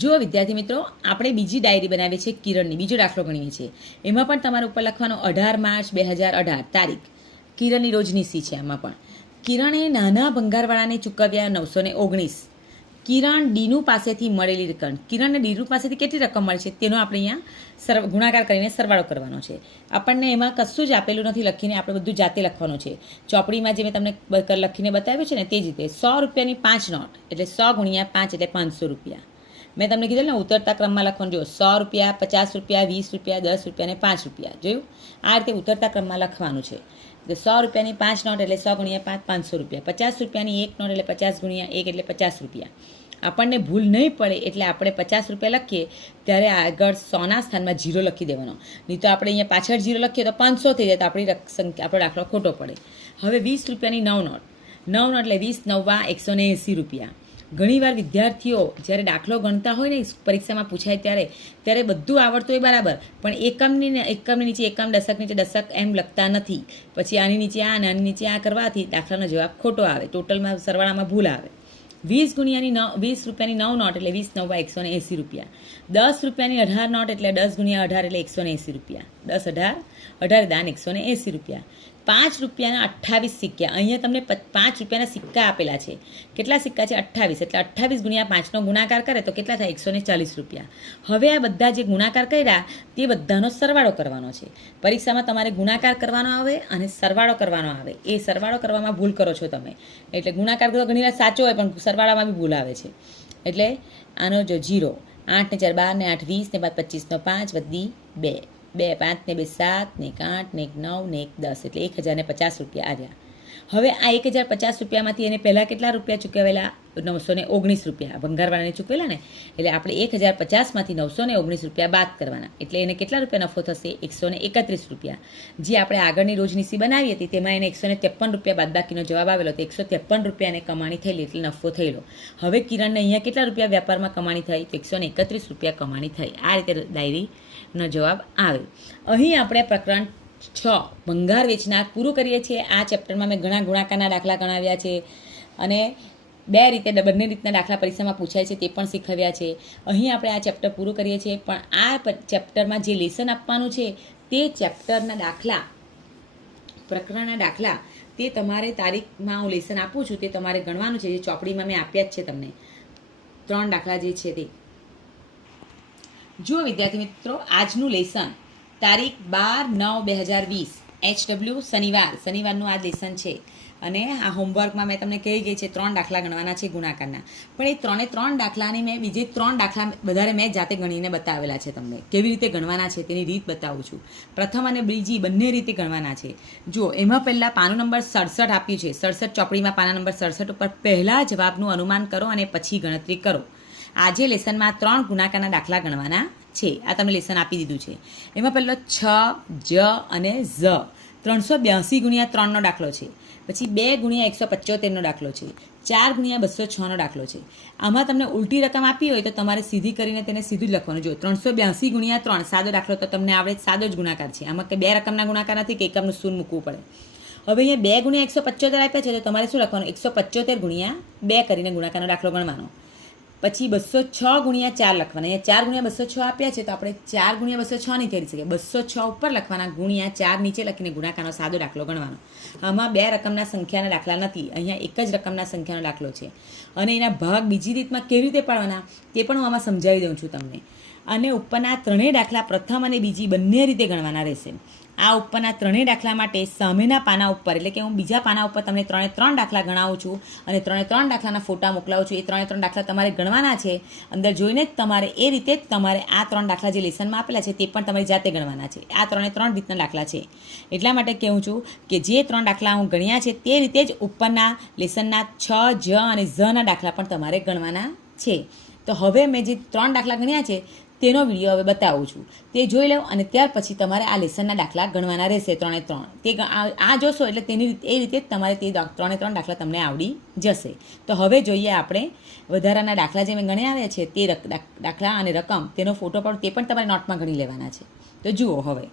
જુઓ વિદ્યાર્થી મિત્રો, આપણે બીજી ડાયરી બનાવીએ છીએ કિરણની, બીજો દાખલો ગણીએ છીએ. એમાં પણ તમારે ઉપર લખવાનો અઢાર માર્ચ બે હજાર અઢાર તારીખ. કિરણની રોજનીસી છે આમાં પણ. કિરણે નાના ભંગારવાળાને ચૂકવ્યા નવસો ને ઓગણીસ. કિરણ ડીનુ પાસેથી મળેલી રકમ. કિરણને ડીનુ પાસેથી કેટલી રકમ મળે છે તેનો આપણે અહીંયા સર ગુણાકાર કરીને સરવાળો કરવાનો છે. આપણને એમાં કશું જ આપેલું નથી લખીને આપણે બધું જાતે લખવાનું છે. ચોપડીમાં જે મેં તમને લખીને બતાવ્યું છે ને, તે જ રીતે સો રૂપિયાની પાંચ નોટ, એટલે સો ગુણ્યા પાંચ એટલે પાંચસો રૂપિયા. મેં તમને કીધું ને, ઉતરતા ક્રમમાં લખવાનું. જો સો રૂપિયા, પચાસ રૂપિયા, વીસ રૂપિયા, દસ રૂપિયા અને પાંચ રૂપિયા. જોયું? આ રીતે ઉતરતા ક્રમમાં લખવાનું છે. સો રૂપિયાની પાંચ નોટ એટલે સો ગુણ્યા પાંચ, પાંચસો રૂપિયા. પચાસ રૂપિયાની એક નોટ એટલે પચાસ ગુણ્યા એક એટલે પચાસ રૂપિયા. આપણને ભૂલ નહીં પડે એટલે આપણે પચાસ રૂપિયા લખીએ, ત્યારે આગળ સોના સ્થાનમાં જીરો લખી દેવાનો. નહીં તો આપણે અહીંયા પાછળ જીરો લખીએ તો પાંચસો થઈ જાય, તો આપણી સંખ્યા, આપણો દાખલો ખોટો પડે. હવે વીસ રૂપિયાની નવ નોટ. નવ નોટ એટલે વીસ નવ્વા એકસો ને એંસી રૂપિયા. ઘણીવાર વિદ્યાર્થીઓ જ્યારે દાખલો ગણતા હોય ને પરીક્ષામાં પૂછાય ત્યારે ત્યારે બધું આવડતું હોય બરાબર, પણ એકમની એકમની નીચે એકમ દશક નીચે દશક એમ લખતા નથી. પછી આની નીચે આ અને આની નીચે આ કરવાથી દાખલાનો જવાબ ખોટો આવે, ટોટલમાં સરવાળામાં ભૂલ આવે. વીસ ગુણ્યાની નવ વીસ રૂપિયાની નવ નોટ એટલે વીસ નવ એકસો ને એંસી રૂપિયા. દસ રૂપિયાની અઢાર નોટ એટલે દસ ગુણ્યા અઢાર એટલે એકસો ને એંસી રૂપિયા. દસ અઢાર અઢાર દાન એકસો ને એંસી રૂપિયા. પાંચ રૂપિયાના અઠ્ઠાવીસ સિક્કા. અહીંયા તમને પાંચ રૂપિયાના સિક્કા આપેલા છે. કેટલા સિક્કા છે? અઠ્ઠાવીસ. એટલે અઠ્ઠાવીસ ગુણ્યા પાંચનો ગુણાકાર કરે તો કેટલા થાય? એકસો ચાલીસ રૂપિયા. હવે આ બધા જે ગુણાકાર કર્યા, તે બધાનો સરવાળો કરવાનો છે. પરીક્ષામાં તમારે ગુણાકાર કરવાનો આવે અને સરવાળો કરવાનો આવે. એ સરવાળો કરવામાં ભૂલ કરો છો તમે. એટલે ગુણાકાર તો ઘણીવાર સાચો હોય, પણ સરવાળામાં બી ભૂલ આવે છે. એટલે આનો જો જીરો આઠ ને ચાર, બાર ને આઠ, વીસ ને બાદ પચીસનો પાંચ વધી બે. બે પાંચ ને બે સાત ને એક આઠ ને એક નવ ને એક દસ એટલે એક હજાર ને પચાસ રૂપિયા આવ્યા. હવે આ એક હજાર પચાસ રૂપિયામાંથી એને પહેલાં કેટલા રૂપિયા ચૂકવેલા? નવસો ને ઓગણીસ રૂપિયા. ભંગારવાળાને ચૂકવેલા ને? એટલે આપણે એક હજાર પચાસમાંથી નવસો ને ઓગણીસ રૂપિયા બાદ કરવાના. એટલે એને કેટલા રૂપિયા નફો થશે? એકસો ને એકત્રીસ રૂપિયા. જે આપણે આગળની રોજનીસી બનાવી હતી, તેમાં એને એકસો ને ત્રેપન રૂપિયા બાદબાકીનો જવાબ આવેલો. તો એકસો ત્રેપન રૂપિયાને કમાણી થયેલી, એટલે નફો થયેલો. હવે કિરણને અહીંયા કેટલા રૂપિયા વ્યાપારમાં કમાણી થઈ? તો એકસો એકત્રીસ રૂપિયા કમાણી થઈ. આ રીતે ડાયરીનો જવાબ આવે. અહીં આપણે પ્રકરણ છ ભંગાર વેચનાર પૂરું કરીએ છીએ. આ ચેપ્ટરમાં મેં ઘણા ગુણાકારના દાખલા ગણાવ્યા છે અને બે રીતે બંને રીતના દાખલા પરીક્ષામાં પૂછાય છે તે પણ શીખવ્યા છે. અહીં આપણે આ ચેપ્ટર પૂરું કરીએ છીએ, પણ આ ચેપ્ટરમાં જે લેસન આપવાનું છે તે ચેપ્ટરના દાખલા, પ્રકરણના દાખલા, તે તમારે તારીખમાં હું લેસન આપું છું તે તમારે ગણવાનું છે. જે ચોપડીમાં મેં આપ્યા જ છે તમને. ત્રણ દાખલા જે છે તે. જુઓ વિદ્યાર્થી મિત્રો, આજનું લેસન તારીખ બાર નવ બે હજાર વીસ. એચ ડબલ્યુ શનિવાર. શનિવારનું આ લેસન છે. અને આ હોમવર્કમાં મેં તમને કહી ગઈ છે, ત્રણ દાખલા ગણવાના છે ગુણાકારના. પણ એ ત્રણે ત્રણ દાખલાની મેં બીજે ત્રણ દાખલા વધારે મેં જાતે ગણીને બતાવેલા છે તમને. કેવી રીતે ગણવાના છે તેની રીત બતાવું છું. પ્રથમ અને બીજી બંને રીતે ગણવાના છે. જુઓ, એમાં પહેલાં પાનું નંબર સડસઠ આપ્યું છે. સડસઠ ચોપડીમાં પાના નંબર સડસઠ ઉપર પહેલાં જવાબનું અનુમાન કરો અને પછી ગણતરી કરો. આજે લેસનમાં ત્રણ ગુણાકારના દાખલા ગણવાના છે. આ તમને લેસન આપી દીધું છે. એમાં પહેલો છ, જ અને ઝ. ત્રણસો બ્યાસી ગુણ્યા ત્રણનો દાખલો છે. પછી બે ગુણ્યા એકસો પંચોતેરનો દાખલો છે. ચાર ગુણ્યા બસો છનો દાખલો છે. આમાં તમને ઉલટી રકમ આપી હોય તો તમારે સીધી કરીને તેને સીધું જ લખવાનું. જો ત્રણસો બ્યાસી ગુણ્યા ત્રણ. સાદો દાખલો તો તમને આવડે સાદો જ ગુણાકાર છે. આમાં કે બે રકમના ગુણાકાર નથી કે એકમનું શૂન મૂકવું પડે. હવે અહીંયા બે ગુણ્યા એકસો પંચોતેર આપ્યા છે તો તમારે શું લખવાનું? એકસો પંચોતેર ગુણ્યા બે કરીને ગુણાકારનો દાખલો ગણવાનો. પછી બસો છ ગુણ્યા ચાર લખવાના. અહીંયા ચાર ગુણ્યા બસો છ આપ્યા છે, તો આપણે ચાર ગુણ્યા બસો છ નહીં કરી શકીએ. બસો છ ઉપર લખવાના, ગુણ્યા ચાર નીચે લખીને ગુણાકારનો સાદો દાખલો ગણવાનો. આમાં બે રકમના સંખ્યાના દાખલા નથી, અહીંયા એક જ રકમના સંખ્યાનો દાખલો છે. અને એના ભાગ બીજી રીતમાં કેવી રીતે પાડવાના, તે પણ હું આમાં સમજાવી દઉં છું તમને. અને ઉપરના ત્રણેય દાખલા પ્રથમ અને બીજી બંને રીતે ગણવાના રહેશે. આ ઉપરના ત્રણેય દાખલા માટે સામેના પાના ઉપર, એટલે કે હું બીજા પાના ઉપર તમને ત્રણે ત્રણ દાખલા ગણાવું છું અને ત્રણે ત્રણ દાખલાના ફોટા મોકલાવું છું, એ ત્રણે ત્રણ દાખલા તમારે ગણવાના છે. અંદર જોઈને જ તમારે એ રીતે જ તમારે આ ત્રણ દાખલા જે લેસનમાં આપેલા છે, તે પણ તમારી જાતે ગણવાના છે. આ ત્રણે ત્રણ રીતના દાખલા છે. એટલા માટે કહું છું કે જે ત્રણ દાખલા હું ગણ્યા છે, તે રીતે જ ઉપરના લેસનના છ, જ અને ઝના દાખલા પણ તમારે ગણવાના છે. તો હવે મેં જે ત્રણ દાખલા ગણ્યા છે તેનો વીડિયો હવે બતાવું છું. તે જોઈ લો અને ત્યાર પછી તમારે આ લેસનના દાખલા ગણવાના રહેશે ત્રણે ત્રણ. તે આ જોશો એટલે તેની એ રીતે તમારે તે ત્રણે ત્રણ દાખલા તમને આવડી જશે. તો હવે જોઈએ આપણે વધારાના દાખલા જે મેં ગણ્યા આવ્યા છે તે દાખલા અને રકમ, તેનો ફોટો પણ, તે પણ તમારે નોટમાં ગણી લેવાના છે. તો જુઓ હવે.